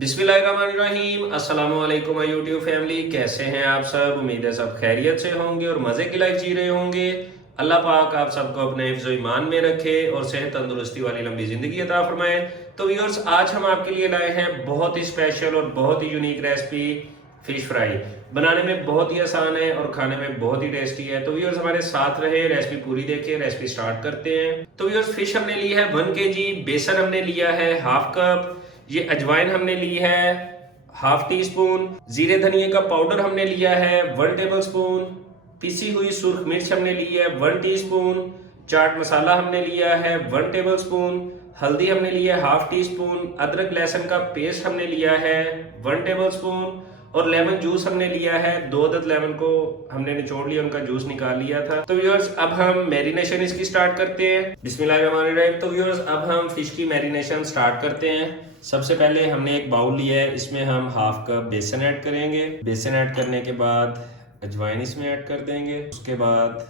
बिस्मिल्लाहिर्रहमानिर्रहीम। अस्सलाम वालेकुम माय यूट्यूब फैमिली, कैसे हैं आप सब। उम्मीद है सब खैरियत से होंगे और मज़े की लाइफ जी रहे होंगे। अल्लाह पाक आप सबको अपने हिफ्ज़ ईमान में रखे और सेहत तंदुरुस्ती वाली लंबी ज़िंदगी अता फरमाए। तो व्यूअर्स, आज हम आपके लिए लाए हैं बहुत ही स्पेशल और बहुत ही यूनिक रेसिपी, फिश फ्राई। बनाने में बहुत ही आसान है और खाने में बहुत ही टेस्टी है। तो व्यूअर्स, हमारे साथ रहे, रेसिपी पूरी देखिए। रेसिपी स्टार्ट करते हैं। तो व्यूअर्स, फिश हमने ली है 1 kg, बेसन हमने लिया है हाफ कप, ये अजवाइन हमने ली है हाफ टी स्पून, जीरे धनिए का पाउडर हमने लिया है 1 टेबल स्पून, पिसी हुई सुर्ख मिर्च हमने ली है 1 टीस्पून, चाट मसाला हमने लिया है 1 टेबल स्पून, हल्दी हमने लिया है हाफ टी स्पून, अदरक लहसुन का पेस्ट हमने लिया है 1 टेबल स्पून और लेमन जूस हमने लिया है 2 अदद लेमन को हमने निचोड़ लिया, उनका जूस निकाल लिया था। तो व्यूअर्स, अब हम मैरिनेशन इसकी स्टार्ट करते हैं। बिस्मिल्लाहिर्रहमानिर्रहीम। तो व्यूअर्स, अब हम फिश की मैरिनेशन स्टार्ट करते हैं। सबसे पहले हमने एक बाउल लिया है, इसमें हम हाफ कप बेसन ऐड करेंगे। बेसन ऐड करने के बाद अजवाइन इसमें ऐड कर देंगे। उसके बाद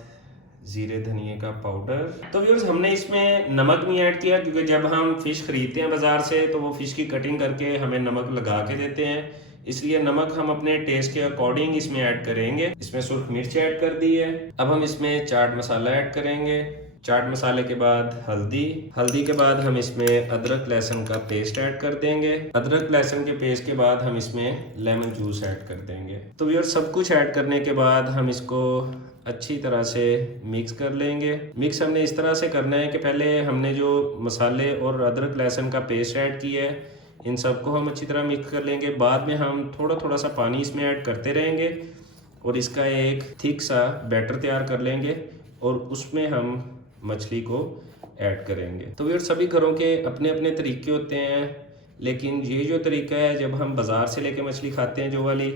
जीरे धनिए का पाउडर। तो व्यूअर्स, हमने इसमें नमक नहीं ऐड किया क्योंकि जब हम फिश खरीदते हैं बाजार से तो वो फिश की कटिंग करके हमें नमक लगा के देते हैं, इसलिए नमक हम अपने टेस्ट के अकॉर्डिंग इसमें ऐड करेंगे। इसमें सुर्ख मिर्च ऐड कर दी है। अब हम इसमें चाट मसाला ऐड करेंगे। चाट मसाले के बाद हल्दी। हल्दी के बाद हम इसमें अदरक लहसुन का पेस्ट ऐड कर देंगे। अदरक लहसुन के पेस्ट के बाद हम इसमें लेमन जूस ऐड कर देंगे। तो व्यूअर, सब कुछ ऐड करने के बाद हम इसको अच्छी तरह से मिक्स कर लेंगे। मिक्स हमने इस तरह से करना है कि पहले हमने जो मसाले और अदरक लहसुन का पेस्ट ऐड किया है, इन सबको हम अच्छी तरह मिक्स कर लेंगे। बाद में हम थोड़ा थोड़ा सा पानी इसमें ऐड करते रहेंगे और इसका एक थिक सा बैटर तैयार कर लेंगे और उसमें हम मछली को ऐड करेंगे। तो यार, सभी घरों के अपने अपने तरीके होते हैं, लेकिन ये जो तरीका है जब हम बाज़ार से लेके मछली खाते हैं जो वाली,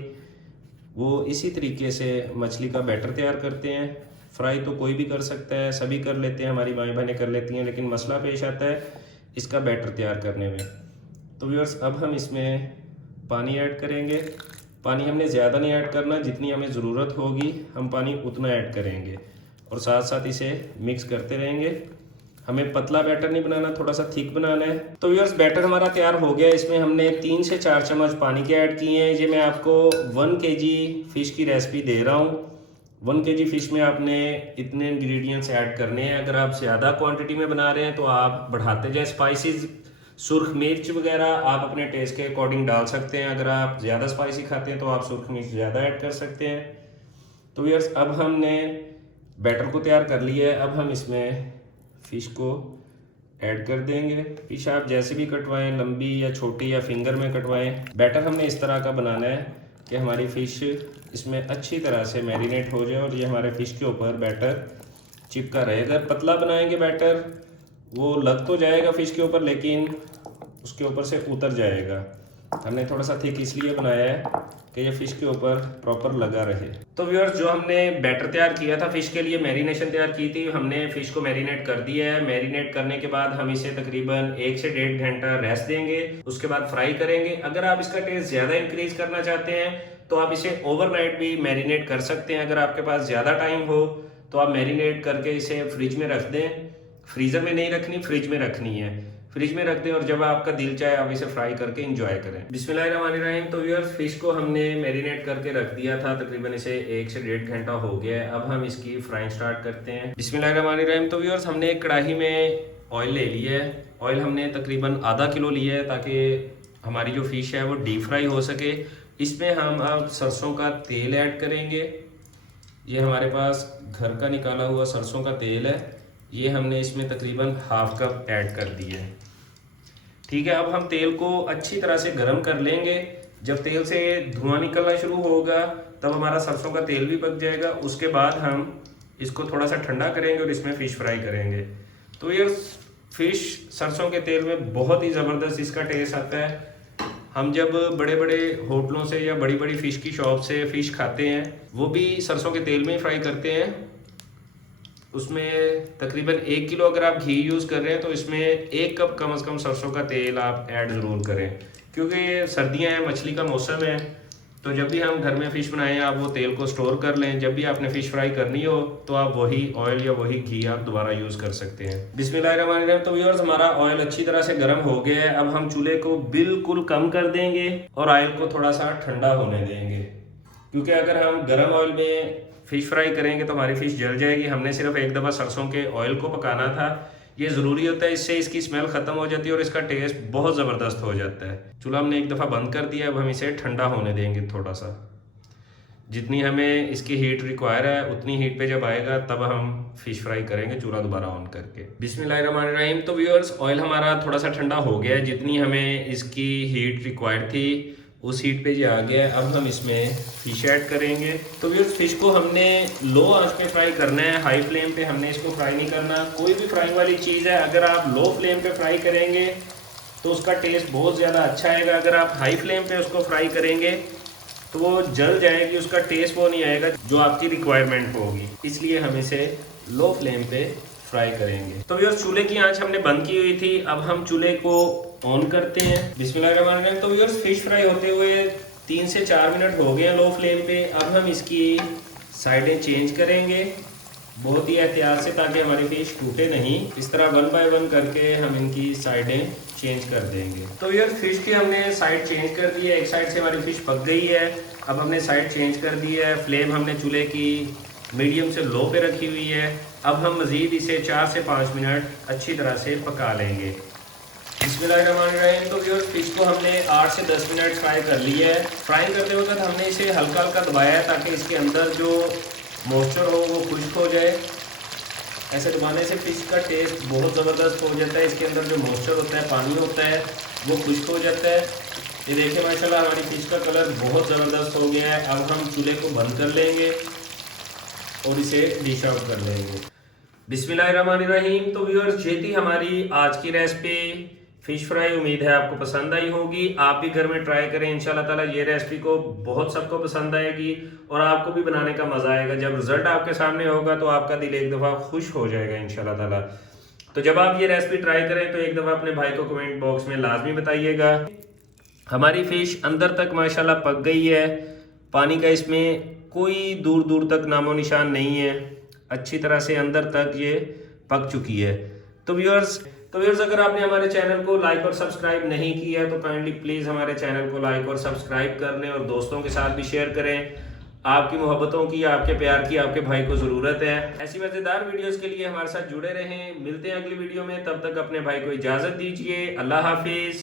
वो इसी तरीके से मछली का बैटर तैयार करते हैं। फ्राई तो कोई भी कर सकता है, सभी कर लेते हैं, हमारी माएँ बहनें कर लेती हैं, लेकिन मसला पेश आता है इसका बैटर तैयार करने में। तो व्यूअर्स, अब हम इसमें पानी ऐड करेंगे। पानी हमने ज़्यादा नहीं ऐड करना, जितनी हमें ज़रूरत होगी हम पानी उतना ऐड करेंगे और साथ साथ इसे मिक्स करते रहेंगे। हमें पतला बैटर नहीं बनाना, थोड़ा सा थिक बनाना है। तो व्यूअर्स, बैटर हमारा तैयार हो गया। इसमें हमने 3 से 4 चम्मच पानी के ऐड किए हैं। ये मैं आपको 1 kg फ़िश की रेसिपी दे रहा हूँ। 1 kg फ़िश में आपने इतने इंग्रेडिएंट्स ऐड करने हैं। अगर आप ज़्यादा क्वांटिटी में बना रहे हैं तो आप बढ़ाते जाएँ। स्पाइसेस, सुर्ख मिर्च वगैरह आप अपने टेस्ट के अकॉर्डिंग डाल सकते हैं। अगर आप ज़्यादा स्पाइसी खाते हैं तो आप सुर्ख मिर्च ज़्यादा ऐड कर सकते हैं। तो व्यूअर्स, अब हमने बैटर को तैयार कर लिया है। अब हम इसमें फ़िश को ऐड कर देंगे। फिश आप जैसे भी कटवाएं, लंबी या छोटी या फिंगर में कटवाएं। बैटर हमने इस तरह का बनाना है कि हमारी फ़िश इसमें अच्छी तरह से मैरिनेट हो जाए और ये हमारे फ़िश के ऊपर बैटर चिपका रहे। अगर पतला बनाएंगे बैटर, वो लग तो जाएगा फ़िश के ऊपर लेकिन उसके ऊपर से उतर जाएगा। हमने थोड़ा सा थिक इसलिए बनाया है कि ये फ़िश के ऊपर प्रॉपर लगा रहे। तो व्यूअर्स, जो हमने बैटर तैयार किया था फ़िश के लिए, मैरिनेशन तैयार की थी, हमने फ़िश को मैरिनेट कर दिया है। मैरिनेट करने के बाद हम इसे तकरीबन 1 से 1.5 घंटा रेस्ट देंगे। उसके बाद फ्राई करेंगे। अगर आप इसका टेस्ट ज़्यादा इंक्रीज करना चाहते हैं तो आप इसे ओवरनाइट भी मैरिनेट कर सकते हैं। अगर आपके पास ज़्यादा टाइम हो तो आप मैरिनेट करके इसे फ्रिज में रख दें। फ्रीज़र में नहीं रखनी, फ्रिज में रखनी है। फ्रिज में रख दें और जब आपका दिल चाहे आप इसे फ्राई करके एंजॉय करें। बिस्मिल्लाहिर्रहमानिर्रहीम। तो व्यूअर्स, फिश को हमने मैरिनेट करके रख दिया था, तकरीबन इसे 1 से 1.5 घंटा हो गया है। अब हम इसकी फ्राइंग स्टार्ट करते हैं। बिस्मिल्लाहिर्रहमानिर्रहीम। तो व्यूअर्स, हमने एक कढ़ाई में ऑयल ले लिया है। ऑयल हमने तकरीबन आधा किलो लिया है ताकि हमारी जो फिश है वो डीप फ्राई हो सके। इसमें हम अब सरसों का तेल ऐड करेंगे। ये हमारे पास घर का निकाला हुआ सरसों का तेल है। ये हमने इसमें तकरीबन हाफ कप ऐड कर दिया है। ठीक है, अब हम तेल को अच्छी तरह से गर्म कर लेंगे। जब तेल से धुआं निकलना शुरू होगा तब हमारा सरसों का तेल भी पक जाएगा। उसके बाद हम इसको थोड़ा सा ठंडा करेंगे और इसमें फ़िश फ्राई करेंगे। तो ये फ़िश सरसों के तेल में बहुत ही ज़बरदस्त इसका टेस्ट आता है। हम जब बड़े बड़े होटलों से या बड़ी बड़ी फ़िश की शॉप से फ़िश खाते हैं, वो भी सरसों के तेल में ही फ्राई करते हैं। उसमें तकरीबन 1 किलो अगर आप घी यूज़ कर रहे हैं तो इसमें 1 कप कम से कम सरसों का तेल आप ऐड ज़रूर करें, क्योंकि सर्दियां हैं, मछली का मौसम है, तो जब भी हम घर में फ़िश बनाएं आप वो तेल को स्टोर कर लें। जब भी आपने फ़िश फ्राई करनी हो तो आप वही ऑयल या वही घी आप दोबारा यूज़ कर सकते हैं। बिस्मिल्लाहिर्रहमानिर्रहीम। तो व्यूअर्स हमारा ऑयल अच्छी तरह से गर्म हो गया है। अब हम चूल्हे को बिल्कुल कम कर देंगे और ऑयल को थोड़ा सा ठंडा होने देंगे, क्योंकि अगर हम गर्म ऑयल में फ़िश फ्राई करेंगे तो हमारी फ़िश जल जाएगी। हमने सिर्फ एक दफ़ा सरसों के ऑयल को पकाना था, ये ज़रूरी होता है, इससे इसकी स्मेल ख़त्म हो जाती है और इसका टेस्ट बहुत ज़बरदस्त हो जाता है। चूल्हा हमने एक दफ़ा बंद कर दिया, अब हम इसे ठंडा होने देंगे थोड़ा सा। जितनी हमें इसकी हीट रिक्वायर है उतनी हीट पे जब आएगा तब हम फ़िश फ्राई करेंगे, चूल्हा दोबारा ऑन करके। बिस्मिल्लाहिर्रहमानिर्रहीम। तो व्यूअर्स ऑयल हमारा थोड़ा सा ठंडा हो गया है, जितनी हमें इसकी हीट रिक्वायर्ड थी उस हीट पे जो आ गया है। अब हम इसमें फ़िश ऐड करेंगे। तो व्यूअर्स फ़िश को हमने लो आंच पे फ्राई करना है, हाई फ्लेम पे हमने इसको फ्राई नहीं करना। कोई भी फ्राइंग वाली चीज़ है अगर आप लो फ्लेम पे फ्राई करेंगे तो उसका टेस्ट बहुत ज़्यादा अच्छा आएगा। अगर आप हाई फ्लेम पे उसको फ्राई करेंगे तो वो जल जाएगी, उसका टेस्ट वो नहीं आएगा जो आपकी रिक्वायरमेंट होगी। इसलिए हम इसे लो फ्लेम पे फ्राई करेंगे। तो व्यूअर्स चूल्हे की आंच हमने बंद की हुई थी, अब हम चूल्हे को ऑन करते हैं। बिस्मिल्लाहिर्रहमानिर्रहीम। तो व्यूअर्स फिश फ्राई होते हुए 3 से 4 मिनट हो गए हैं लो फ्लेम पे। अब हम इसकी साइडें चेंज करेंगे बहुत ही एहतियात से, ताकि हमारी फिश टूटे नहीं। इस तरह 1 बाय 1 करके हम इनकी साइडें चेंज कर देंगे। तो यार फिश की हमने साइड चेंज कर दी है, एक साइड से हमारी फिश पक गई है। अब हमने साइड चेंज कर दी है, फ्लेम हमने चूल्हे की मीडियम से लो पे रखी हुई है। अब हम मज़ीद इसे 4 से 5 मिनट अच्छी तरह से पका लेंगे। बिस्मिल्लाहिर्रहमानिर्रहीम। तो व्यूअर्स फिश को हमने 8 से 10 मिनट फ्राई कर लिया है। फ्राई करते वक्त हमने इसे हल्का हल्का दबाया है ताकि इसके अंदर जो मॉइस्चर हो वो खुश्क हो जाए। ऐसे दबाने से फ़िश का टेस्ट बहुत ज़बरदस्त हो जाता है। इसके अंदर जो मॉइस्चर होता है, पानी होता है, वो खुश्क हो जाता है। ये देखिए माशाल्लाह हमारी फ़िश का कलर बहुत ज़बरदस्त हो गया है। अब हम चूल्हे को बंद कर लेंगे और इसे डिश आउट कर लेंगे। बिस्मिल्लाहिर्रहमानिर्रहीम। तो व्यूअर्स ये थी हमारी आज की रेसिपी फ़िश फ्राई। उम्मीद है आपको पसंद आई होगी। आप भी घर में ट्राई करें, इंशाल्लाह ताला ये रेसिपी को बहुत सबको पसंद आएगी और आपको भी बनाने का मज़ा आएगा। जब रिजल्ट आपके सामने होगा तो आपका दिल एक दफ़ा खुश हो जाएगा इंशाल्लाह ताला। तो जब आप ये रेसिपी ट्राई करें तो एक दफ़ा अपने भाई को कमेंट बॉक्स में लाजमी बताइएगा। हमारी फ़िश अंदर तक माशाल्लाह पक गई है, पानी का इसमें कोई दूर दूर तक नामो निशान नहीं है, अच्छी तरह से अंदर तक ये पक चुकी है। तो व्यूअर्स अगर आपने हमारे चैनल को लाइक और सब्सक्राइब नहीं किया है तो काइंडली प्लीज़ हमारे चैनल को लाइक और सब्सक्राइब कर लें और दोस्तों के साथ भी शेयर करें। आपकी मोहब्बतों की, आपके प्यार की, आपके भाई को ज़रूरत है। ऐसी मज़ेदार वीडियोस के लिए हमारे साथ जुड़े रहें। मिलते हैं अगली वीडियो में, तब तक अपने भाई को इजाज़त दीजिए। अल्लाह हाफिज़।